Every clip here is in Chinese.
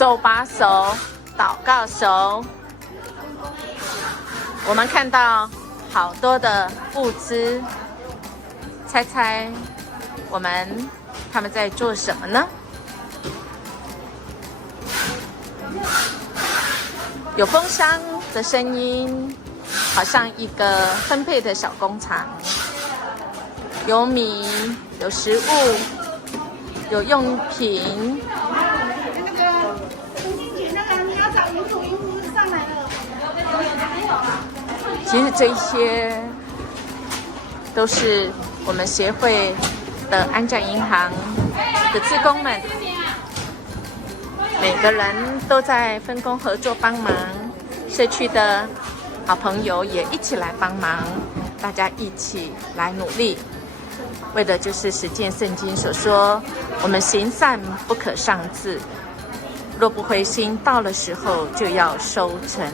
手把手祷告手。我们看到好多的物资，猜猜他们在做什么呢？有风箱的声音，好像一个分配的小工厂。有米，有食物，有用品。那个陈金姐，那个你要找银主上来了。其实这些都是我们协会的安家银行的志工们，每个人都在分工合作帮忙，社区的好朋友也一起来帮忙，大家一起来努力，为的就是实践圣经所说，我们行善不可丧志，若不灰心，到了时候就要收成。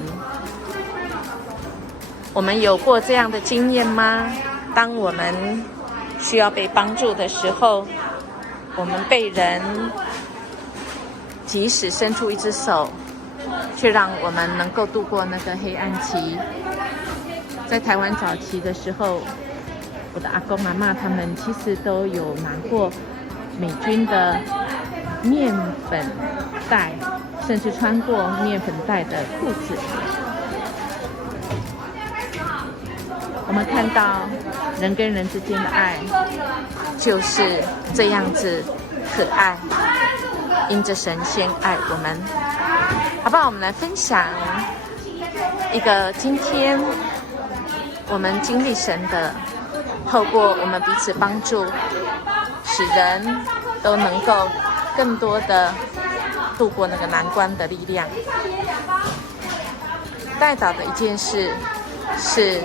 我们有过这样的经验吗？当我们需要被帮助的时候，我们被人即使伸出一只手，却让我们能够度过那个黑暗期。在台湾早期的时候，我的阿公阿嬷他们其实都有拿过美军的面粉袋，甚至穿过面粉袋的裤子。我们看到人跟人之间的爱就是这样子可爱，因着神先爱我们。好不好？我们来分享一个今天我们经历神的，透过我们彼此帮助，使人都能够更多的度过那个难关的力量。带导的一件事是，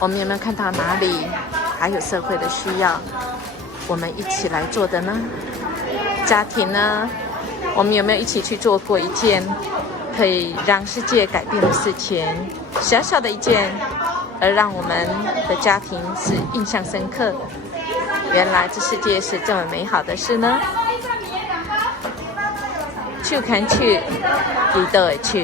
我们有没有看到哪里还有社会的需要，我们一起来做的呢？家庭呢，我们有没有一起去做过一件可以让世界改变的事情？小小的一件，而让我们的家庭是印象深刻。原来这世界是这么美好的事呢。手牵手，离岛的手。